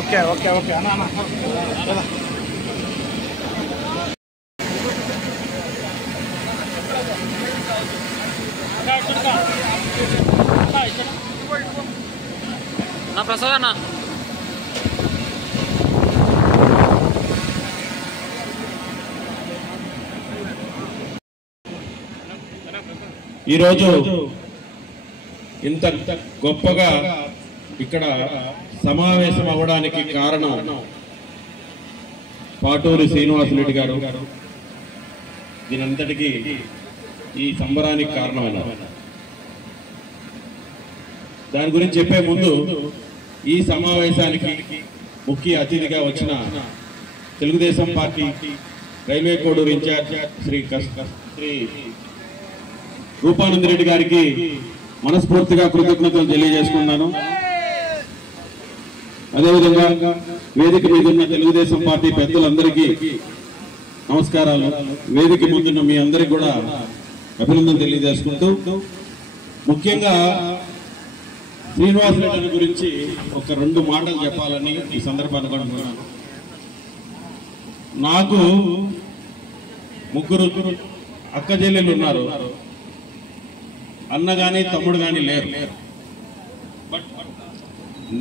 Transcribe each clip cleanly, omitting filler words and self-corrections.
Okay okay okay అన్న ప్రసాద్ అన్న ఈరోజు ఇంత గొప్పగా ఇక్కడ సమావేశం అవ్వడానికి కారణం పాటూరి శ్రీనివాసరెడ్డి గారు. దీనంతటికీ ఈ సంబరానికి కారణమైన దాని గురించి చెప్పే ముందు ఈ సమావేశానికి ముఖ్య అతిథిగా వచ్చిన Telugu Desam party railway Koduru incharge Shri Rupananda Reddy గారికి మనస్ఫూర్తిగా కృతజ్ఞతలు తెలియజేసుకున్నాను. అదేవిధంగా వేదిక మీద ఉన్న తెలుగుదేశం పార్టీ పెద్దలందరికీ నమస్కారాలు. వేదిక ముందున్న మీ అందరికీ కూడా అభినందన తెలియజేసుకుంటూ ముఖ్యంగా శ్రీనివాసరెడ్డి గురించి ఒక 2 మాటలు చెప్పాలని ఈ సందర్భాన్ని అనుకుంటున్నాను. నాకు 3 అక్క చెల్లెలు ఉన్నారు. అన్న గాని తమ్ముడు గాని లేరు. బట్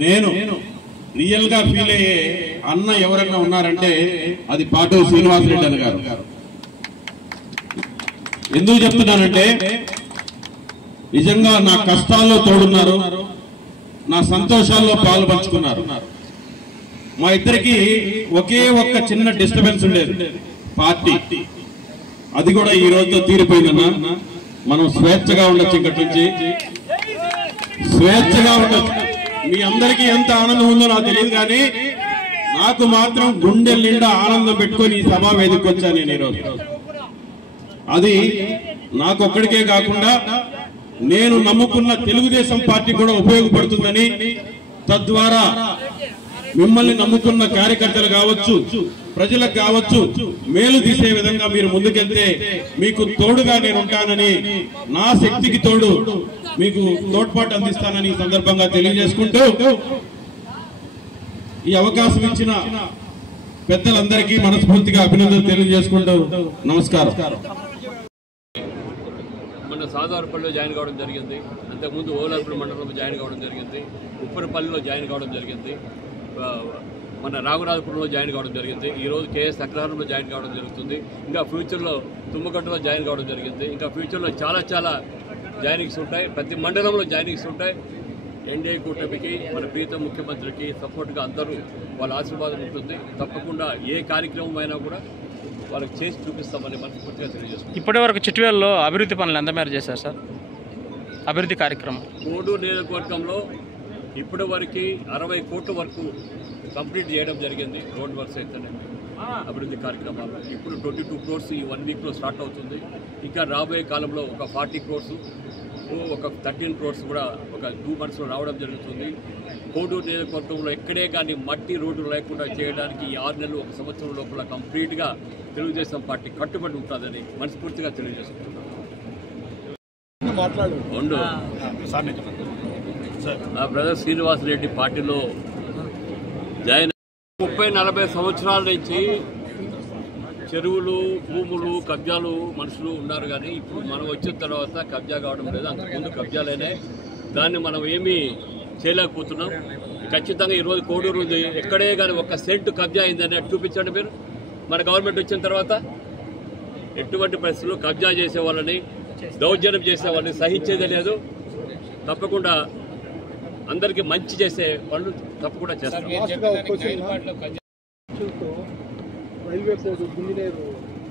నేను రియల్ గా ఫీల్ అయ్యే అన్న ఎవరైనా ఉన్నారంటే అది పాటూరి శ్రీనివాసరెడ్డి అన్న గారు. ఎందుకు చెప్తున్నానంటే నిజంగా నా కష్టాల్లో తోడున్నారు, నా సంతోషాల్లో పాలు పంచుకున్నారు. మా ఇద్దరికి ఒకే ఒక్క చిన్న డిస్టర్బెన్స్ ఉండేది, పార్టీ. అది కూడా ఈ రోజుతో తీరిపోయిందన్నా. మనం స్వేచ్ఛగా ఉండొచ్చు, ఇక్కడి నుంచి స్వేచ్ఛగా ఉండొచ్చు. మీ అందరికీ ఎంత ఆనందం ఉందో నాకు తెలియదు, కానీ నాకు మాత్రం గుండె నిండా ఆనందం పెట్టుకొని ఈ సభా వేదికకు వచ్చాను నేను ఈరోజు. అది నాకొక్కడికే కాకుండా నేను నమ్ముకున్న తెలుగుదేశం పార్టీ కూడా ఉపయోగపడుతుందని, తద్వారా మిమ్మల్ని నమ్ముకున్న కార్యకర్తలు కావచ్చు, ప్రజలకు కావచ్చు, మేలు తీసే విధంగా మీరు ముందుకెళ్తే మీకు తోడుగా నేను ఉంటానని, నా శక్తికి తోడు మీకు తోడ్పాటు అందిస్తానని ఈ సందర్భంగా తెలియజేసుకుంటూ ఈ అవకాశం ఇచ్చిన పెద్దలందరికీ మనస్ఫూర్తిగా అభినందనలు తెలియజేసుకుంటూ నమస్కారం. మన సాధారణపల్లిలో జాయిన్ కావడం జరిగింది. అంతకుముందు ఓలార్పల్లి మండలంలో జాయిన్ కావడం జరిగింది. ఉప్పరపల్లిలో జాయిన్ కావడం జరిగింది. మన రాఘురాజపురంలో జాయిన్ కావడం జరిగింది. ఈరోజు కేఎస్ అగ్రహారంలో జాయిన్ కావడం జరుగుతుంది. ఇంకా ఫ్యూచర్లో తుమ్మగట్టులో జాయిన్ కావడం జరిగింది. ఇంకా ఫ్యూచర్లో చాలా జాయినింగ్స్ ఉంటాయి. ప్రతి మండలంలో జాయినింగ్స్ ఉంటాయి. ఎన్డీఏ కూటమికి, మన ప్రీతం ముఖ్యమంత్రికి సపోర్ట్గా అందరూ వాళ్ళ ఆశీర్వాదం ఉంటుంది. తప్పకుండా ఏ కార్యక్రమం అయినా కూడా వాళ్ళకి చేసి చూపిస్తామని మనస్ఫూర్తిగా తెలియజేస్తాం. ఇప్పటి వరకు చిట్వేల్లో అభివృద్ధి పనులు ఎంత మేర చేశారు సార్? అభివృద్ధి కార్యక్రమం కోడూరు నియోజకవర్గంలో ఇప్పటి వరకు 60 కోట్ల వరకు కంప్లీట్ చేయడం జరిగింది. రోడ్ వర్క్స్ అయితేనే అభివృద్ధి కార్యక్రమాలు. ఇప్పుడు 22 crores ఈ 1 weekలో స్టార్ట్ అవుతుంది. ఇంకా రాబోయే కాలంలో ఒక 40 crores, ఒక 13 crores కూడా ఒక 2 monthsలో రావడం జరుగుతుంది. కోడూరు నియోజకవర్గంలో ఎక్కడే కానీ మట్టి రోడ్డు లేకుండా చేయడానికి ఈ 6 నెలలు, 1 సంవత్సరం లోపల కంప్లీట్గా తెలుగుదేశం పార్టీ కట్టుబడి ఉంటుందని మనస్ఫూర్తిగా తెలియజేస్తున్నాను. నా బ్రదర్ శ్రీనివాసరెడ్డి పార్టీలో జాయిన్ 30-40 సంవత్సరాల నుంచి చెరువులు, భూములు, కబ్జాలు మనుషులు ఉన్నారు. కానీ ఇప్పుడు మనం వచ్చిన తర్వాత కబ్జా కావడం లేదు. అంతకుముందు కబ్జాలైనాయి. దాన్ని మనం ఏమీ చేయలేకపోతున్నాం. ఖచ్చితంగా ఈరోజు కోడూరు ఉంది, ఎక్కడే కానీ 1 సెంట్ కబ్జా అయిందని అటు చూపించండి మీరు. మన గవర్నమెంట్ వచ్చిన తర్వాత ఎటువంటి పరిస్థితుల్లో కబ్జా చేసే వాళ్ళని, దౌర్జన్యం చేసే వాళ్ళని సహించేదే లేదు. తప్పకుండా అందరికీ మంచి చేసే పనులు తప్పకుండా చేస్తాం. రైల్వే కోడ్ గుండినేరు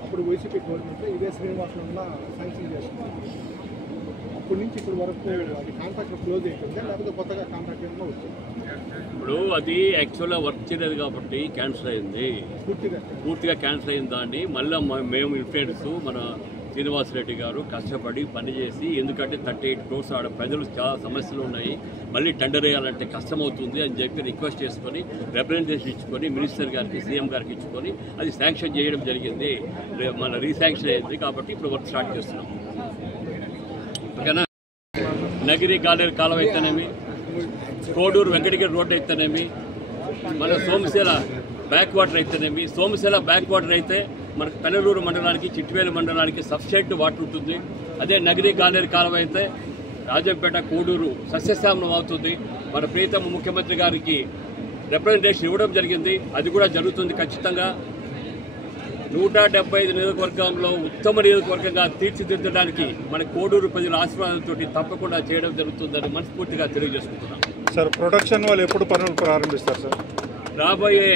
అప్పుడు వైసీపీ గవర్నమెంట్లో ఇదే శ్రీనివాసరెడ్డి శాంక్షన్ చేస్తున్నారు. అప్పటి నుంచి ఇప్పుడు వరకు అది కాంట్రాక్ట్ క్లోజ్ అయిపోయింది, లేకపోతే కొత్తగా కాంట్రాక్ట్ ఏమో వచ్చింది. ఇప్పుడు అది యాక్చువల్గా వర్క్ చేయలేదు కాబట్టి క్యాన్సిల్ అయింది, పూర్తిగా క్యాన్సిల్ అయిన దాన్ని మళ్ళీ మేము ఇన్ఫ్లుయెన్స్ మన శ్రీనివాసరెడ్డి గారు కష్టపడి పనిచేసి, ఎందుకంటే 38 crores ఆడ ప్రజలు చాలా సమస్యలు ఉన్నాయి, మళ్ళీ టెండర్ వేయాలంటే కష్టమవుతుంది అని చెప్పి రిక్వెస్ట్ చేసుకొని రిప్రజెంటేషన్ ఇచ్చుకొని మినిస్టర్ గారికి, సీఎం గారికి ఇచ్చుకొని అది శాంక్షన్ చేయడం జరిగింది. మన రీశాంక్షన్ అయింది కాబట్టి ఇప్పుడు వర్క్ స్టార్ట్ చేస్తున్నాం. ఓకేనా. నగిరి గాలేరు కాలువ అయితేనేమి, కోడూరు వెంకటగిరి రోడ్డు అయితేనేమి, మన సోమశిల బ్యాక్ వాటర్ అయితేనేమి. సోమశిల బ్యాక్ వాటర్ అయితే మనకు పెనలూరు మండలానికి, చిట్వేలు మండలానికి సఫిషియెంట్ వాటర్ ఉంటుంది. అదే నగిరి గాలేరు కాలువ అయితే రాజంపేట, కోడూరు సస్యశ్యామలం అవుతుంది. మన ప్రియతమ ముఖ్యమంత్రి గారికి రిప్రజెంటేషన్ ఇవ్వడం జరిగింది. అది కూడా జరుగుతుంది ఖచ్చితంగా. 175 నియోజకవర్గంలో ఉత్తమ నియోజకవర్గంగా తీర్చిదిద్దడానికి మన కోడూరు ప్రజల ఆశీర్వాదంతో తప్పకుండా చేయడం జరుగుతుందని మనస్ఫూర్తిగా తెలియజేసుకుంటున్నాం. సార్, ప్రొడక్షన్ వాళ్ళు ఎప్పుడు పనులు ప్రారంభిస్తారు సార్? రాబోయే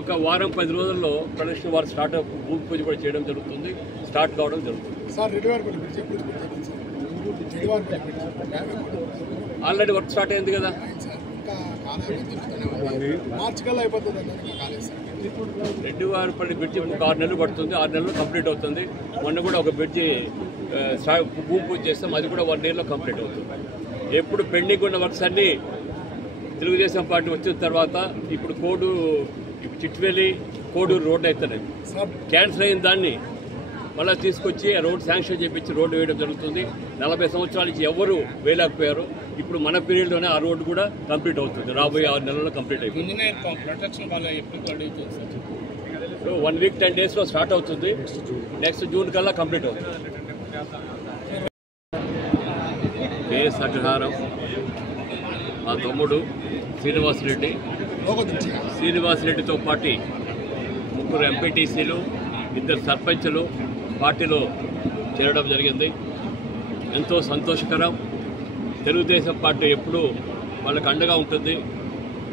ఒక వారం 10 రోజుల్లో ప్రొడక్షన్ వారు స్టార్ట్ భూమి పూజ కూడా చేయడం జరుగుతుంది, స్టార్ట్ కావడం జరుగుతుంది. ఆల్రెడీ వర్క్ స్టార్ట్ అయింది కదా. రెడ్డివారిపల్లి బ్రిడ్జి 6 నెలలు పడుతుంది, 6 నెలల్లో కంప్లీట్ అవుతుంది. మొన్న కూడా ఒక బ్రిడ్జి భూమి పూజ చేస్తాం, అది కూడా 1 ఇయర్లో కంప్లీట్ అవుతుంది. ఎప్పుడు పెండింగ్ ఉన్న వర్క్స్ అన్నీ తెలుగుదేశం పార్టీ వచ్చిన తర్వాత ఇప్పుడు చిట్వేలి కోడూరు రోడ్డు అవుతున్నాయి. క్యాన్సిల్ అయిన దాన్ని మళ్ళీ తీసుకొచ్చి రోడ్ శాంక్షన్ చేయించి రోడ్డు వేయడం జరుగుతుంది. 40 సంవత్సరాల నుంచి ఎవరు వేయలేకపోయారు. ఇప్పుడు మన పీరియడ్లోనే ఆ రోడ్డు కూడా కంప్లీట్ అవుతుంది. రాబోయే 6 నెలల్లో కంప్లీట్ అయిపోతుంది. 1 వీక్ 10 డేస్లో స్టార్ట్ అవుతుంది. నెక్స్ట్ జూన్ కల్లా కంప్లీట్ అవుతుంది. కేఎస్ అగ్రహారం మా తమ్ముడు శ్రీనివాసరెడ్డితో పాటు 3 ఎంపీటీసీలు, 2 సర్పంచులు పార్టీలో చేరడం జరిగింది. ఎంతో సంతోషకరం. తెలుగుదేశం పార్టీ ఎప్పుడూ వాళ్ళకు అండగా ఉంటుంది.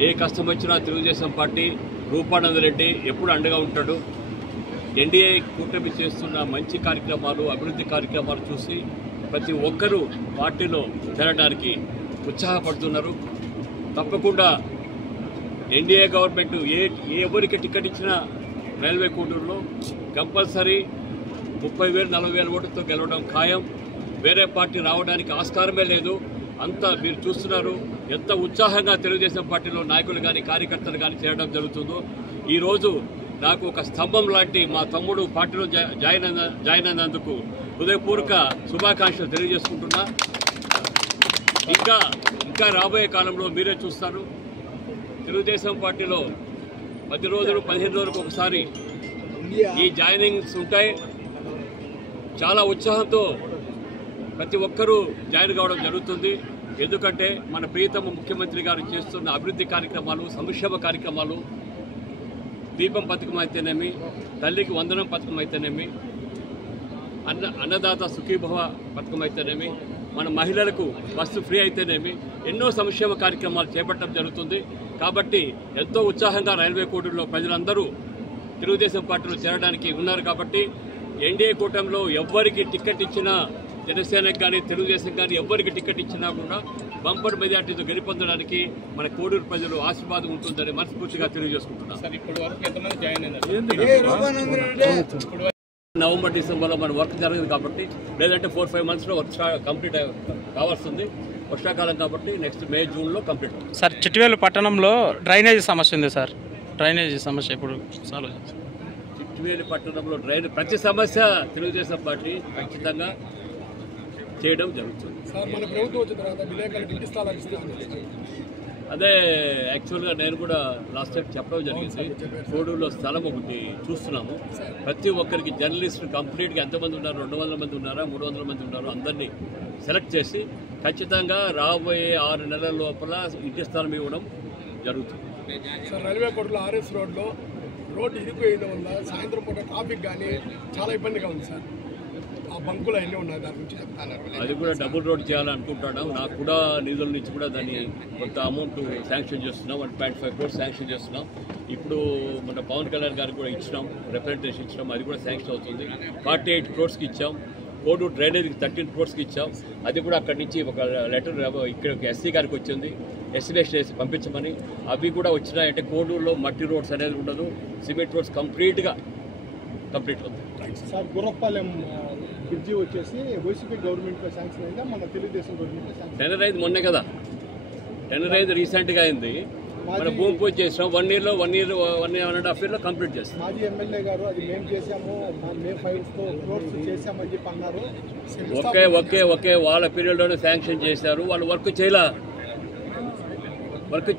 ఏ కష్టం వచ్చినా తెలుగుదేశం పార్టీ రూపానందరెడ్డి ఎప్పుడు అండగా ఉంటాడు. ఎన్డీఏ కూటమి చేస్తున్న మంచి కార్యక్రమాలు, అభివృద్ధి కార్యక్రమాలు చూసి ప్రతి ఒక్కరూ పార్టీలో చేరడానికి ఉత్సాహపడుతున్నారు. తప్పకుండా ఎన్డీఏ గవర్నమెంట్ ఎవరికి టికెట్ ఇచ్చినా రైల్వే కోడూరులో కంపల్సరీ 30,000 40,000 ఓట్లతో గెలవడం ఖాయం. వేరే పార్టీ రావడానికి ఆస్కారమే లేదు. అంతా మీరు చూస్తున్నారు ఎంత ఉత్సాహంగా తెలుగుదేశం పార్టీలో నాయకులు కానీ కార్యకర్తలు కానీ చేరడం జరుగుతుందో. ఈరోజు నాకు ఒక స్తంభం లాంటి మా తమ్ముడు పార్టీలో జాయిన్ అయినందుకు హృదయపూర్వక శుభాకాంక్షలు తెలియజేసుకుంటున్నా. ఇంకా రాబోయే కాలంలో మీరే చూస్తారు. తెలుగుదేశం పార్టీలో 10 రోజులు 15 రోజులకు ఒకసారి ఈ జాయినింగ్స్ ఉంటాయి. చాలా ఉత్సాహంతో ప్రతి ఒక్కరూ జాయిన్ కావడం జరుగుతుంది. ఎందుకంటే మన ప్రియతమ ముఖ్యమంత్రి గారు చేస్తున్న అభివృద్ధి కార్యక్రమాలు, సంక్షేమ కార్యక్రమాలు, దీపం పథకం అయితేనేమి, తల్లికి వందనం పథకం అయితేనేమి, అన్నదాత సుఖీభవ పథకం అయితేనేమి, మన మహిళలకు బస్సు ఫ్రీ అయితేనేమి, ఎన్నో సంక్షేమ కార్యక్రమాలు చేపట్టడం జరుగుతుంది. కాబట్టి ఎంతో ఉత్సాహంగా రైల్వే కోడూరులో ప్రజలందరూ తెలుగుదేశం పార్టీలో చేరడానికి ఉన్నారు. కాబట్టి ఎన్డీఏ కూటమిలో ఎవ్వరికి టికెట్ ఇచ్చినా, జనసేనకు కానీ తెలుగుదేశం కానీ ఎవరికి టికెట్ ఇచ్చినా కూడా బంపర్ మెజార్టీతో గెలుపొందడానికి మన కోడూరు ప్రజలు ఆశీర్వాదం ఉంటుందని మనస్ఫూర్తిగా తెలియజేసుకుంటున్నాం. నవంబర్ డిసెంబర్లో మన వర్క్ జరగదు కాబట్టి, లేదంటే 4-5 మంత్స్లో వర్క్ కంప్లీట్ కావాల్సింది. వర్షాకాలం కాబట్టి నెక్స్ట్ మే జూన్లో కంప్లీట్ అవుతుంది. సార్, చిట్వేలు పట్టణంలో డ్రైనేజీ సమస్య ఉంది సార్. డ్రైనేజీ సమస్య ఇప్పుడు సాల్వ్ చేస్తారు. చిట్వేలు పట్టణంలో ప్రతి సమస్య తెలుగుదేశం పార్టీ ఖచ్చితంగా చేయడం జరుగుతుంది. అదే యాక్చువల్గా నేను కూడా లాస్ట్ టైం చెప్పడం జరిగింది. కోడూరులో స్థలం ఒకటి చూస్తున్నాము. ప్రతి ఒక్కరికి జర్నలిస్టులు కంప్లీట్గా ఎంతమంది ఉన్నారు, 200 మంది ఉన్నారా, 300 మంది ఉన్నారో అందరినీ సెలెక్ట్ చేసి ఖచ్చితంగా రాబోయే 6 నెలల లోపల ఇంటి స్థలం ఇవ్వడం జరుగుతుంది. సార్, రైల్వే కోడూరులో ఆర్ఎస్ రోడ్డు ఇరుకుపోయడం వల్ల సాయంత్రం పూట ట్రాఫిక్ కానీ చాలా ఇబ్బందిగా ఉంది సార్. ఆ బంకులు అన్నీ ఉన్నాయి, దాని గురించి చెప్తాను. అది కూడా డబుల్ రోడ్ చేయాలనుకుంటున్నాం. నాకు కూడా నిధుల నుంచి కూడా దాన్ని కొంత అమౌంట్ శాంక్షన్ చేస్తున్నాం. 1.5 crores శాంక్షన్ చేస్తున్నాం. ఇప్పుడు మన పవన్ కళ్యాణ్ గారికి కూడా ఇచ్చినాం, రిప్రజెంటేషన్ ఇచ్చినాం. అది కూడా శాంక్షన్ అవుతుంది. 48 crores ఇచ్చాం. కోడూరు డ్రైనేజీకి 13 crores ఇచ్చాం. అది కూడా అక్కడి నుంచి ఒక లెటర్ ఇక్కడ ఎస్సీ గారికి వచ్చింది, ఎస్టిమేషన్ చేసి పంపించమని. అవి కూడా వచ్చినాయంటే కోడూరులో మట్టి రోడ్స్ అనేది ఉండదు, సిమెంట్ రోడ్స్ కంప్లీట్ అవుతుంది. సార్, గుర్రపాలెం బ్రిడ్జి వచ్చేసి వైసీపీ గవర్నమెంట్లో శాంక్షన్ అయిందా, మన తెలుగుదేశం గవర్నమెంట్లో శాంక్షన్? టెండర్ అయింది మొన్నే కదా. టెండర్ అయింది రీసెంట్గా అయింది. మన భూమి పూజ చేసాం 1 year 1.5 year కంప్లీట్ చేస్తాం. మాజీ ఎమ్మెల్యే గారు అది మేము చేసాము, మే 5తో క్లోజ్ చేసామని చెప్పి అన్నారు. ఒకే వాళ్ళ పీరియడ్లోనే శాంక్షన్ చేశారు. వాళ్ళు వర్క్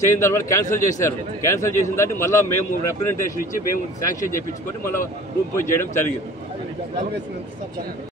చేయని తర్వాత క్యాన్సిల్ చేశారు. క్యాన్సిల్ చేసిన దాన్ని మళ్ళీ మేము రిప్రజెంటేషన్ ఇచ్చి మేము శాంక్షన్ చేయించుకొని మళ్ళీ భూమి పూజ చేయడం జరిగింది.